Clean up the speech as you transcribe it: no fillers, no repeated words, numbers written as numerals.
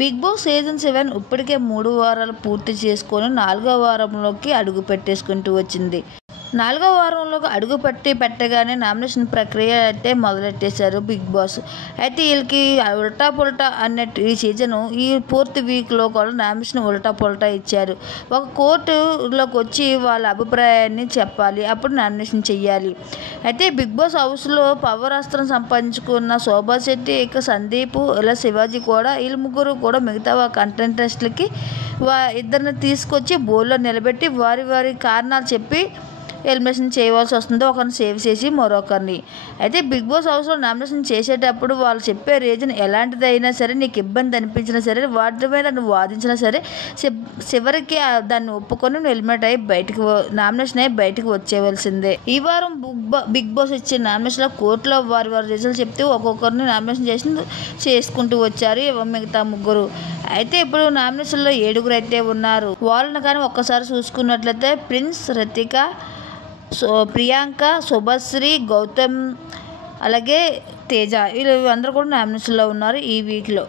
Big boss season 7 ఇప్పటికే 3 వారాలు పూర్తి చేసుకొని 4వ వారంలోకి అడుగు పెట్టేసుకుంటూ వచ్చింది. 4వ వారంలోకి అడుగు పెట్టగానే నామినేషన్ ప్రక్రియ అయితే మొదలెట్టేశారు బిగ్ బాస్. అయితే వీళ్ళకి ఉల్టా పుల్టా అన్నట్టు ఈ సీజను ఈ 4th వీక్లో కూడా నామినేషన్ ఉల్టా పుల్టా ఇచ్చారు. ఒక కోర్టులోకి వచ్చి వాళ్ళ అభిప్రాయాన్ని చెప్పాలి, అప్పుడు నామినేషన్ చెయ్యాలి. అయితే బిగ్ బాస్ హౌస్లో పవర్ అస్త్రం సంపాదించుకున్న శోభా శెట్టి, ఇక సందీప్, ఇలా శివాజీ కూడా, వీళ్ళు ముగ్గురు కూడా మిగతా కంటెస్టెంట్లకి ఇద్దరిని తీసుకొచ్చి బోర్డులో నిలబెట్టి వారి వారి కారణాలు చెప్పి ఎలిమినేషన్ చేయవలసి వస్తుంది, ఒకరిని సేవ్ చేసి మరొకరిని. అయితే బిగ్ బాస్ హౌస్లో నామినేషన్ చేసేటప్పుడు వాళ్ళు చెప్పే రీజన్ ఎలాంటిదైనా సరే, నీకు ఇబ్బంది అనిపించినా సరే, వాటి మీద నువ్వు వాదించినా సరే, చివరికి దాన్ని ఒప్పుకొని నువ్వు ఎలిమినేట్ అయ్యి నామినేషన్ అయ్యి బయటకు వచ్చేవలసిందే. ఈ వారం బిగ్ బాస్ ఇచ్చే నామినేషన్లో కోర్టులో వారి రిజల్ట్ చెప్తూ ఒక్కొక్కరిని నామినేషన్ చేసుకుంటూ వచ్చారు మిగతా ముగ్గురు. అయితే ఇప్పుడు నామినేషన్లో 7గురు అయితే ఉన్నారు. వాళ్ళని కానీ ఒక్కసారి చూసుకున్నట్లయితే ప్రిన్స్, రితిక, ప్రియాంక, శుభశ్రీ, గౌతమ్, అలాగే తేజ, వీళ్ళు అందరూ కూడా నామినేషన్లో ఉన్నారు ఈ వీక్లో.